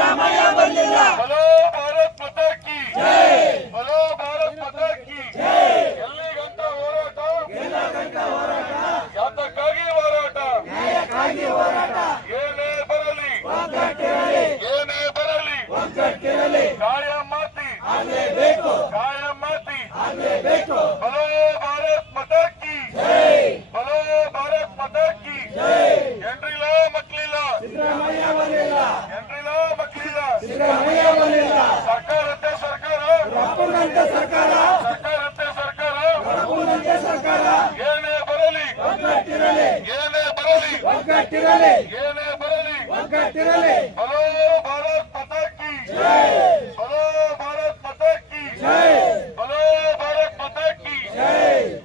ಸಿದ್ದರಾಮಯ್ಯ ಬರಲಿಲ್ಲ. ಬಲೋ ಭಾರತ್ ಮಾತಾ ಕಿ ಬಲೋ ಭಾರತ್ ಮಾತಾ ಕಿ ಎಲ್ಲಿಗಂತ ಹೋರಾಟ, ಯಾತಕ್ಕಾಗಿ ಹೋರಾಟ, ನ್ಯಾಯಕ್ಕಾಗಿ ಹೋರಾಟ. ಏನೇ ಬರಲಿ ಒಗ್ಗಟ್ಟಿರಲಿ, ಏನೇ ಬರಲಿ ಒಗ್ಗಟ್ಟಿರಲಿ, ಕಾಯಂ ಮಾತಿ ಆಗಲೇಬೇಕು, ಕಾಯಂ ಮಾತಿ ಆಗಲೇಬೇಕು. ಬಲೋ ಭಾರತ್ ಮಾತಾ ಕಿ ಬಲೋ ಭಾರತ್ ಮಾತಾ ಕಿ ಎಂಡ್ರಿಲ್ಲ ಮಕ್ಳಿಲ್ಲ ಸಿದ್ದರಾಮಯ್ಯ ಬರಲಿಲ್ಲ, ಎಂಡ್ರಿಲ್ಲ ಮಕ್ಳಿಲ್ಲ ಸಿದ್ದರಾಮಯ್ಯ ಬರಲಿಲ್ಲ. ಸರ್ಕಾರತ್ತೆ ಸರ್ಕಾರ, ರಪ್ಪುನಂತೆ ಸರ್ಕಾರ, ಸರ್ಕಾರತ್ತೆ ಸರ್ಕಾರ, ರಪ್ಪುನಂತೆ ಸರ್ಕಾರ. ಏನೇ ಬರಲಿ ಒಗ್ಗಟ್ಟಿರಲಿ, ಏನೇ ಬರಲಿ ಒಗ್ಗಟ್ಟಿರಲಿ, ಏನೇ ಬರಲಿ ಒಗ್ಗಟ್ಟಿರಲಿ. ಬಲೋ ಭಾರತ್ ಮಾತಾ ಕಿ ಜೈ, ಬಲೋ ಭಾರತ್ ಮಾತಾ ಕಿ ಜೈ, ಬಲೋ ಭಾರತ್ ಮಾತಾ ಕಿ ಜೈ.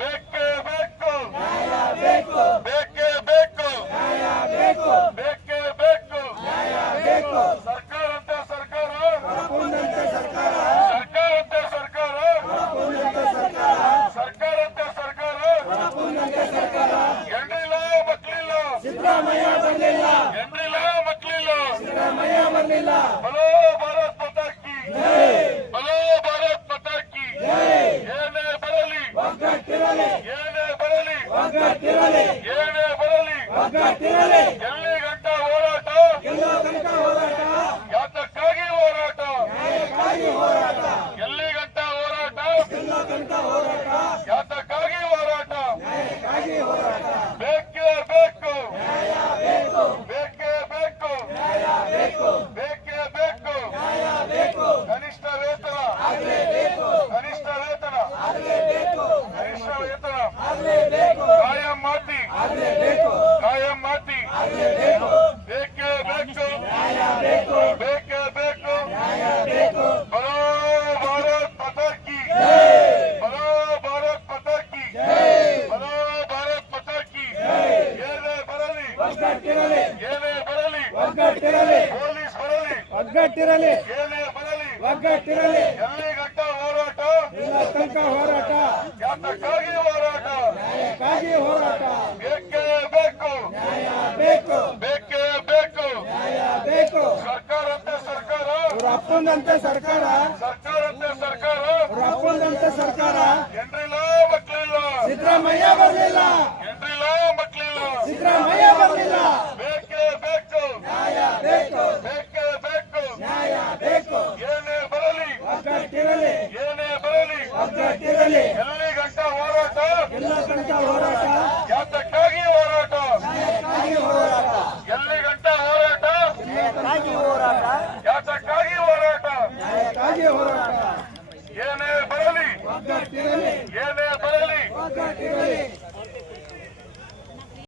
ಬೇಕೇ ಬೇಕು, ನ್ಯಾಯ ಬೇಕು, ಬೇಕೇ ಬೇಕು, ನ್ಯಾಯ ಬೇಕು, ಬೇಕೇ ಬೇಕು. ನ್ಯಾಯ ಬೇಕು. ಸರ್ಕಾರಂತೆ ಸರ್ಕಾರ, ರಪ್ಪುನಂತೆ ಸರ್ಕಾರ, ಸರ್ಕಾರಂತೆ ಸರ್ಕಾರ, ರಪ್ಪುನಂತೆ ಸರ್ಕಾರ, ಸರ್ಕಾರಂತೆ ಸರ್ಕಾರ, ರಪ್ಪುನಂತೆ ಸರ್ಕಾರ. ಎಂಡ್ರಿಲ್ಲ ಮಕ್ಳಿಲ್ಲ, ಸಿದ್ದರಾಮಯ್ಯ ಬರಲಿಲ್ಲ, ಎಂಡ್ರಿಲ್ಲ ಮಕ್ಳಿಲ್ಲ. ಸಿದ್ದರಾಮಯ್ಯ ಬರಲಿಲ್ಲ. ಬಲೋ ಭಾರತ್ ಮಾತಾ ಕಿ ಜೈ, ಬಲೋ ಭಾರತ್ ಮಾತಾ ಕಿ ಜೈ. ಏನೇ ಬರಲಿ ಒಗ್ಗಟ್ಟಿರಲಿ, ಏನೇ ಬರಲಿ ಒಗ್ಗಟ್ಟಿರಲಿ, ಏನೇ ಬರಲಿ ಒಗ್ಗಟ್ಟಿರಲಿ. ಎಲ್ಲಿಗಂಟ ಹೋರಾಟ, ಗೆಲ್ಲೋ ತನಕ ಹೋರಾಟ, ಯಾತಕ್ಕಾಗಿ ಹೋರಾಟ, ನ್ಯಾಯಕ್ಕಾಗಿ ಹೋರಾಟ. ಎಲ್ಲಿಗಂಟ ಹೋರಾಟ, ಗೆಲ್ಲೋ ತನಕ ಹೋರಾಟ, ಯಾತಕ್ಕಾಗಿ ಹೋರಾಟ, ನ್ಯಾಯಕ್ಕಾಗಿ ಹೋರಾಟ. ಬೇಕೇ ಬೇಕು, ನ್ಯಾಯ ಬೇಕು, ಬೇಕೇ ಬೇಕು, ನ್ಯಾಯ ಬೇಕು, ಬೇಕೇ ಬೇಕು. ನ್ಯಾಯ ಬೇಕು. ಕನಿಷ್ಠ ವೇತನ, ಆಗಲೇಬೇಕು, ಕನಿಷ್ಠ ವೇತನ, ಆಗಲೇಬೇಕು, ಕನಿಷ್ಠ ವೇತನ, ಆಗಲೇಬೇಕು, ಕಾಯಂ ಮಾತಿ, ಆಗಲೇಬೇಕು, ಕಾಯಂ ಮಾತಿ, ಆಗಲೇಬೇಕು. ಬೇಕೇ ಬೇಕು, ನ್ಯಾಯ ಬೇಕು, ಬೇಕೇ ಬೇಕು. ನ್ಯಾಯ ಬೇಕು. ಬಲೋ ಭಾರತ್ ಮಾತಾ ಕಿ ಬಲೋ ಭಾರತ್ ಮಾತಾ ಕಿ ಬಲೋ ಭಾರತ್ ಮಾತಾ ಕಿ ಏನೇ ಬರಲಿ ಒಗ್ಗಟ್ಟಿರಲಿ, ಏನೇ ಬರಲಿ ಒಗ್ಗಟ್ಟಿರಲಿ, ಪೊಲೀಸ್ ಬರಲಿ ಒಗ್ಗಟ್ಟಿರಲಿ, ಏನೇ ಬರಲಿ ಒಗ್ಗಟ್ಟಿರಲಿ. ಎಲ್ಲಿಗಂಟ ಹೋರಾಟ, ಗೆಲ್ಲೋ ತನಕ ಹೋರಾಟ, ಯಾತಕ್ಕಾಗಿ ಹೋರಾಟ, ನ್ಯಾಯಕ್ಕಾಗಿ ಹೋರಾಟ. ಬೇಕೇ ಬೇಕು, ನ್ಯಾಯ ಬೇಕು, ಬೇಕೇ ಬೇಕು. ನ್ಯಾಯ ಬೇಕು. ಸರ್ಕಾರಂತೆ ಸರ್ಕಾರ, ರಪ್ಪುನಂತೆ ಸರ್ಕಾರ, ಸರ್ಕಾರಂತೆ ಸರ್ಕಾರ, ರಪ್ಪುನಂತೆ ಸರ್ಕಾರ. ಎಂಡ್ರಿಲ್ಲ ಮಕ್ಳಿಲ್ಲ, ಸಿದ್ದರಾಮಯ್ಯ ಬರಲಿಲ್ಲ, ಎಂಡ್ರಿಲ್ಲ ಮಕ್ಳಿಲ್ಲ. ಸಿದ್ದರಾಮಯ್ಯ ಬರಲಿಲ್ಲ. ಬೇಕೇ ಬೇಕು, ನ್ಯಾಯ ಬೇಕು, ಬೇಕೇ ಬೇಕು. ನ್ಯಾಯ ಬೇಕು. ಏನೇ ಬರಲಿ ಒಗ್ಗಟ್ಟಿರಲಿ, ಏನೇ ಬರಲಿ ಒಗ್ಗಟ್ಟಿರಲಿ, ಎಲ್ಲಿ